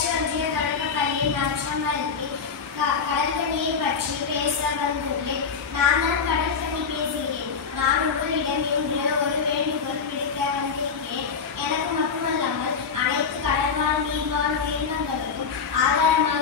ஊராட்சி ஒன்றிய தொடக்கப்பள்ளியில் நாற்றமல்லி கடற்கன்னியை பற்றி பேச வந்துள்ளேன். நான் தான் கடற்கன்னி பேசுகிறேன். நான் உங்களிடம் இன்று ஒரு வேண்டுகோள் விடுக்க வந்திருக்கிறேன். எனக்கு மட்டுமல்லாமல் அனைத்து கடல்வாழ் நீர்வாழ் உயிரினங்களுக்கும் ஆதாரமாக